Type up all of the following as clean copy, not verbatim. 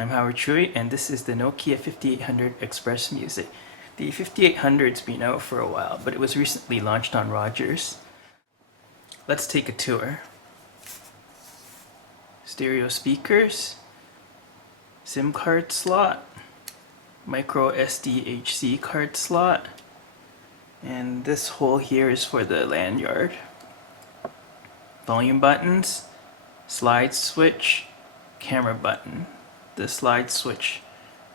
I'm Howard Choi, and this is the Nokia 5800 Express Music. The 5800's been out for a while, but it was recently launched on Rogers. Let's take a tour. Stereo speakers, SIM card slot, micro SDHC card slot, and this hole here is for the lanyard. Volume buttons, slide switch, camera button. The slide switch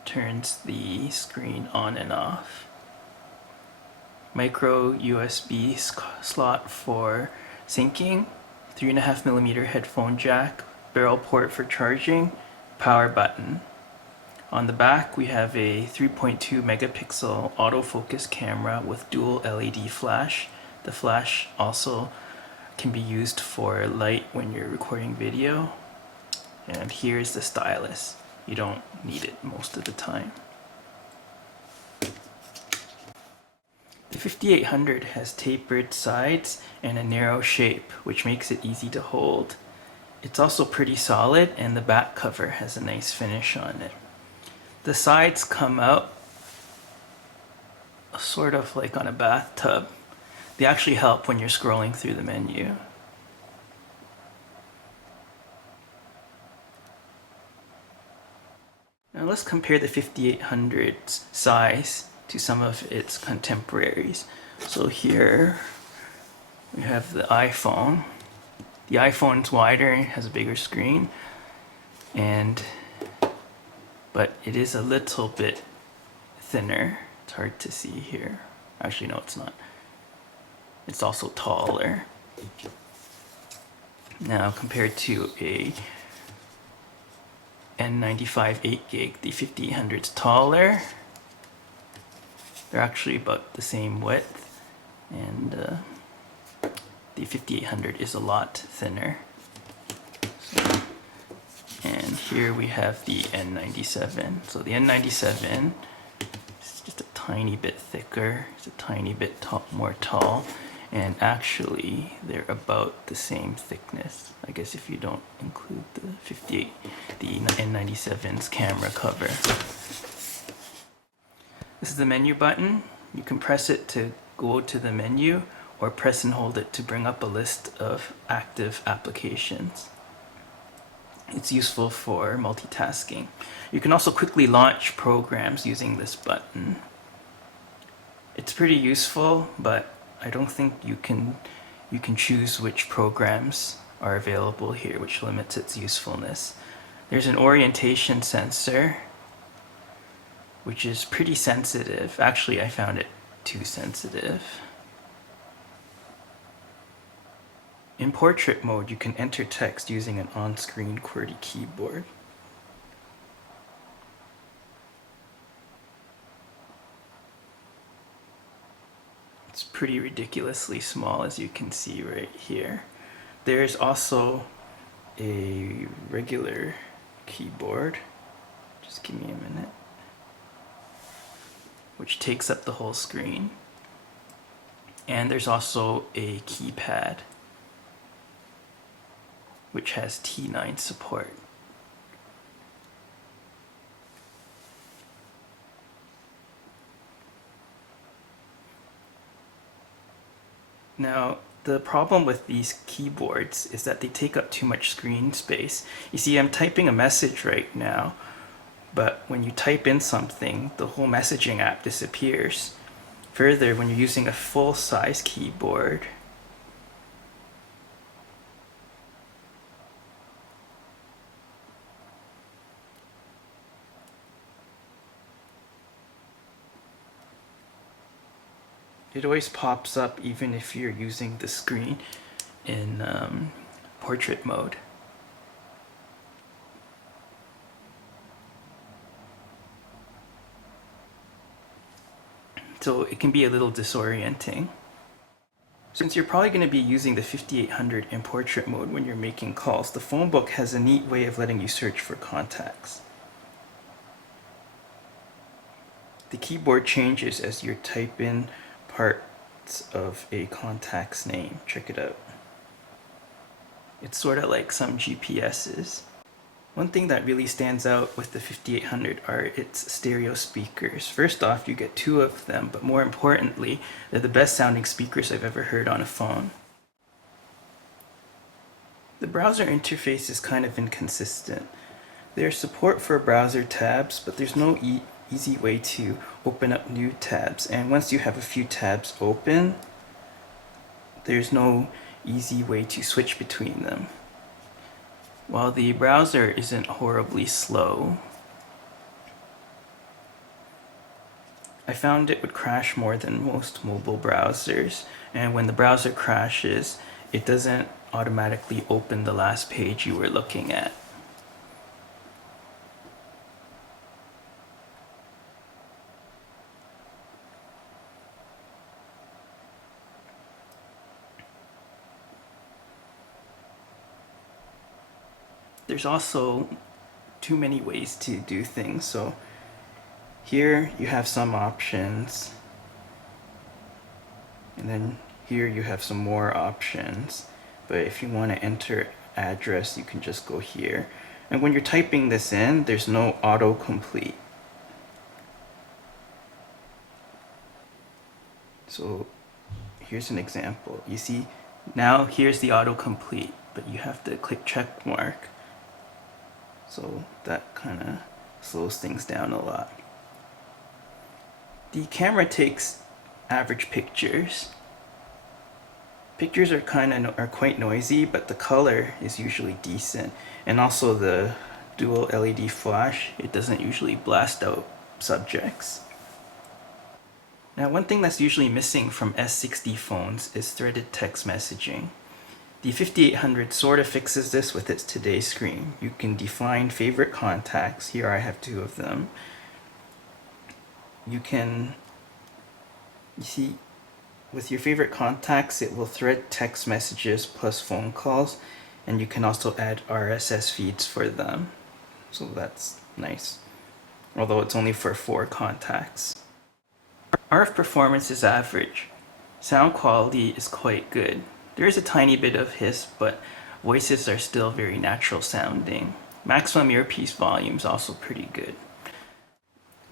turns the screen on and off. Micro USB slot for syncing, 3.5mm headphone jack, barrel port for charging, power button. On the back we have a 3.2 megapixel autofocus camera with dual LED flash. The flash also can be used for light when you're recording video. And here's the stylus. You don't need it most of the time. The 5800 has tapered sides and a narrow shape, which makes it easy to hold. It's also pretty solid, and the back cover has a nice finish on it. The sides come out sort of like on a bathtub. They actually help when you're scrolling through the menu. Now let's compare the 5800's size to some of its contemporaries. So here we have the iPhone. The iPhone's wider and has a bigger screen, but it is a little bit thinner. It's hard to see here. Actually, no, it's not. It's also taller. Now compared to a N95 8GB, the 5800's taller. They're actually about the same width, and the 5800 is a lot thinner. And here we have the N97. So the N97 is just a tiny bit thicker, it's a tiny bit more tall, and actually they're about the same thickness. I guess if you don't include the N97's camera cover. This is the menu button. You can press it to go to the menu, or press and hold it to bring up a list of active applications. It's useful for multitasking. You can also quickly launch programs using this button. It's pretty useful, but I don't think you can choose which programs are available here, which limits its usefulness. There's an orientation sensor, which is pretty sensitive. Actually, I found it too sensitive. In portrait mode, you can enter text using an on-screen QWERTY keyboard. It's pretty ridiculously small, as you can see right here. There's also a regular keyboard. Just give me a minute. Which takes up the whole screen. And there's also a keypad, which has T9 support. Now, the problem with these keyboards is that they take up too much screen space. You see, I'm typing a message right now, but when you type in something, the whole messaging app disappears. Further, when you're using a full-size keyboard, it always pops up even if you're using the screen in portrait mode. So it can be a little disorienting. Since you're probably going to be using the 5800 in portrait mode when you're making calls, the phone book has a neat way of letting you search for contacts. The keyboard changes as you type in parts of a contact's name. Check it out. It's sort of like some GPSs. One thing that really stands out with the 5800 are its stereo speakers. First off, you get 2 of them, but more importantly, they're the best sounding speakers I've ever heard on a phone. The browser interface is kind of inconsistent. There's support for browser tabs, but there's no easy way to open up new tabs. And once you have a few tabs open, there's no easy way to switch between them. While the browser isn't horribly slow, I found it would crash more than most mobile browsers, and when the browser crashes, it doesn't automatically open the last page you were looking at. There's also too many ways to do things, so here you have some options, and then here you have some more options. But if you want to enter address, you can just go here. And when you're typing this in, there's no autocomplete. So here's an example. You see, now here's the autocomplete, but you have to click check mark. So that kind of slows things down a lot. The camera takes average pictures. Pictures are quite noisy, but the color is usually decent. And also the dual LED flash, it doesn't usually blast out subjects. Now, one thing that's usually missing from S60 phones is threaded text messaging. The 5800 sort of fixes this with its Today screen. You can define favorite contacts. Here I have 2 of them. You see, with your favorite contacts, it will thread text messages plus phone calls, and you can also add RSS feeds for them. So that's nice. Although it's only for 4 contacts. RF performance is average. Sound quality is quite good. There is a tiny bit of hiss, but voices are still very natural sounding. Maximum earpiece volume is also pretty good.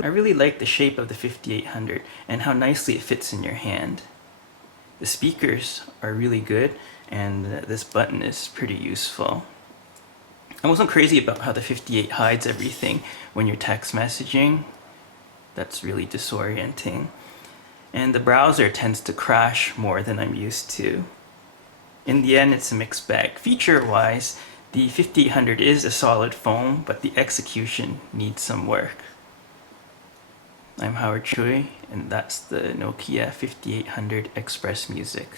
I really like the shape of the 5800 and how nicely it fits in your hand. The speakers are really good, and this button is pretty useful. I wasn't crazy about how the 58 hides everything when you're text messaging. That's really disorienting. And the browser tends to crash more than I'm used to. In the end, it's a mixed bag. Feature-wise, the 5800 is a solid phone, but the execution needs some work. I'm Howard Choi, and that's the Nokia 5800 Xpress Music.